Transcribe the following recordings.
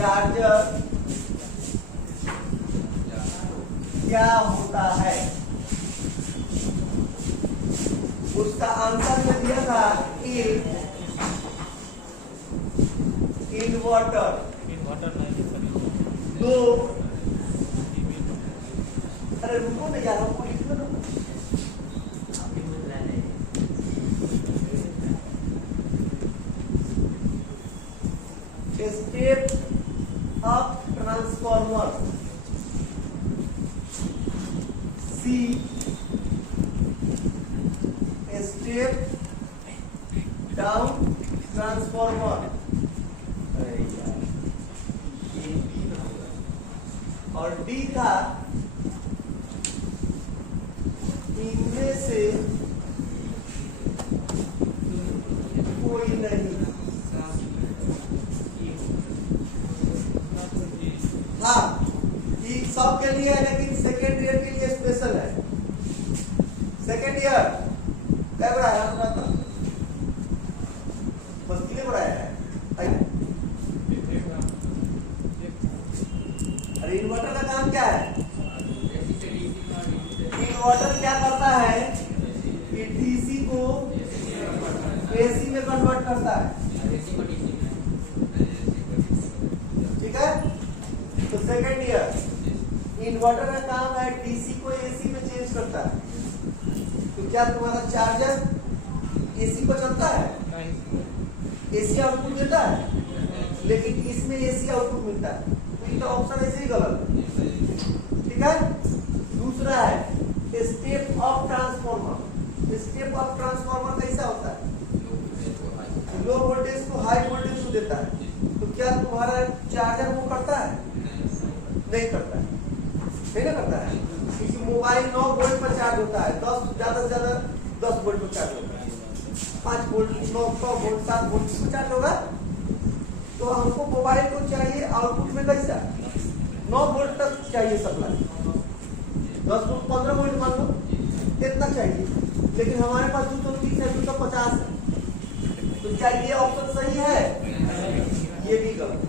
Charger क्या होता है? उसका आंसर में दिया था इन्वर्टर। दो, अरे रुको ना यार, हमको लिखना दो। Step up transformer, see step down transformer, और डी था इनमें से कोई नहीं। हाँ, ये सब के लिए है, लेकिन सेकेंड ईयर के लिए स्पेशल है। सेकेंड ईयर क्या पढ़ाया था? बस के लिए पढ़ाया है। अरे इन्वर्टर का काम क्या है? इन्वर्टर क्या करता है कि डीसी को एसी में कन्वर्ट करता है। ठीक है, तो सेकेंड ईयर इन्वर्टर का काम है डीसी को एसी में चेंज करता है। तो क्या तुम्हारा चार्जर एसी को चलता है? एसी आउटपुट देता है, लेकिन इसमें एसी आउटपुट मिलता है। तो इनका ऑप्शन ऐसे ही गलत है। ठीक है, दूसरा है step up transformer. Step up transformer कैसा होता है? लो वोल्टेज को हाई वोल्टेज को देता है। तो क्या तुम्हारा चार्जर वो करता है? नहीं करता है, नहीं ना करता है, क्योंकि मोबाइल 9 वोल्ट पर चार्ज होता है। 10 ज्यादा से ज्यादा 10 वोल्ट पर चार्ज होता है। 5 वोल्ट, 9 वोल्ट, 7 वोल्ट पर चार्ज होगा। तो हमको मोबाइल को चाहिए आउटपुट में कैसा 9 वोल्ट तक चाहिए सप्लाई। 10 वोल्ट 15 वोल्ट मान लो, इतना चाहिए, लेकिन हमारे पास 230 है, 250 है। तो क्या ये ऑप्शन सही है? ये भी गलत।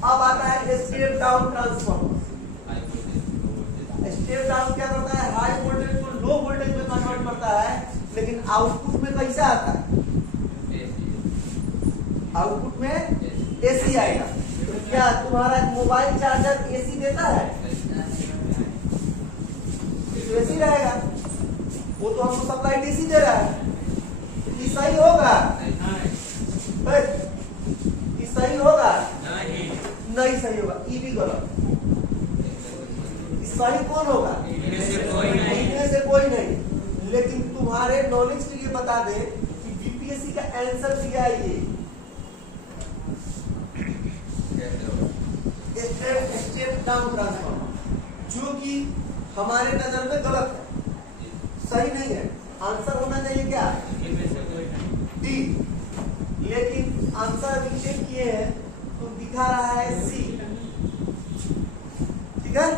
अब आता है step down transformer. Step down क्या करता है? हाई वोल्टेज को लो वोल्टेज में कन्वर्ट करता है, लेकिन आउटपुट में कैसा आता है? आउटपुट में एसी आएगा। तो क्या तुम्हारा मोबाइल चार्जर एसी देता है? एसी रहेगा, वो तो हमको सप्लाई डीसी दे रहा है। ये सही होगा? ये सही होगा? नहीं सही होगा, ये भी गलत। सही कौन होगा? इनमें से कोई नहीं। लेकिन तुम्हारे नॉलेज के लिए बता दे कि बीपीएससी का आंसर दिया है ये स्टेप डाउन ट्रांसफॉर्मर, जो कि हमारे नजर में गलत है, सही नहीं है। आंसर होना चाहिए क्या? डी। लेकिन आंसर अभी चेक किए हैं तो दिखा रहा है सी। ठीक है,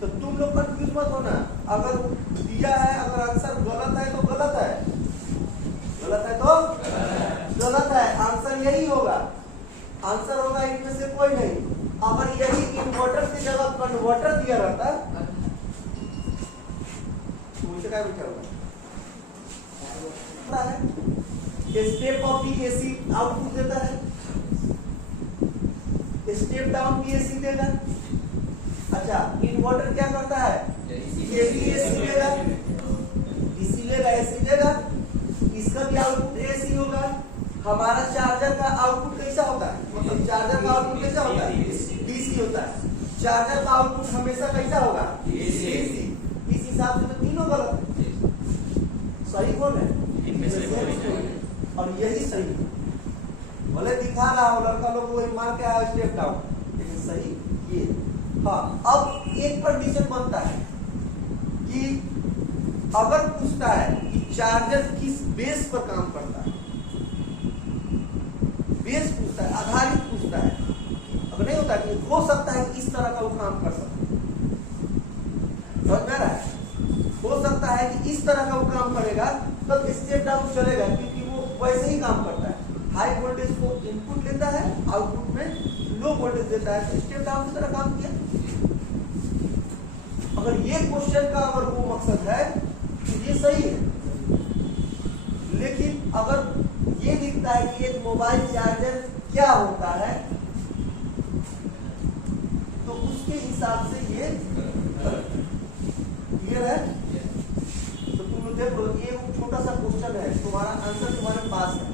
तो तुम लोग कंफ्यूज मत होना। अगर दिया है, अगर आंसर गलत है तो गलत है, गलत है तो गलत है। आंसर यही होगा, आंसर होगा इनमें से कोई नहीं। अगर यही इन्वर्टर की जगह कन्वर्टर दिया रहता तो उसे क्या लिखा होगा? स्टेप अप भी एसी आउटपुट देता है, स्टेप डाउन भी एसी देगा। अच्छा, इन्वर्टर क्या करता है? ये भी एसी लेगा, डीसी लेगा, एसी लेगा, इसका भी आउटपुट एसी होगा। हमारा चार्जर का आउटपुट कैसा होता है? मतलब चार्जर का आउटपुट कैसा होता है? डीसी होता है। चार्जर का आउटपुट हमेशा कैसा होगा? एसी। इस हिसाब से तो तीनों गलत है। सही कौन है? और यही सही है। भले दिखा रहा हो लड़का लोग वही मार के आया स्टेप डाउन, लेकिन सही ये। हाँ, अब एक कंडीशन बनता है कि अगर पूछता है कि चार्जर किस बेस पर काम करता है, बेस पूछता है, आधारित पूछता है। अब नहीं होता कि हो सकता है कि इस तरह का वो काम कर सकता है, समझ में आ रहा है? हो सकता है कि इस तरह का वो काम करेगा, तब स्टेप डाउन चलेगा, क्योंकि वो वैसे ही काम करता है। हाई वोल्टेज को इनपुट लेता है, आउटपुट में लो वोल्टेज देता है तो स्टेप डाउन की तरह काम किया। अगर ये क्वेश्चन का अगर वो मकसद है तो ये सही है, लेकिन अगर ये दिखता है कि एक मोबाइल चार्जर क्या होता है तो उसके हिसाब से ये क्लियर है। तो तुम देखो ये छोटा सा क्वेश्चन है, तुम्हारा आंसर तुम्हारे पास है,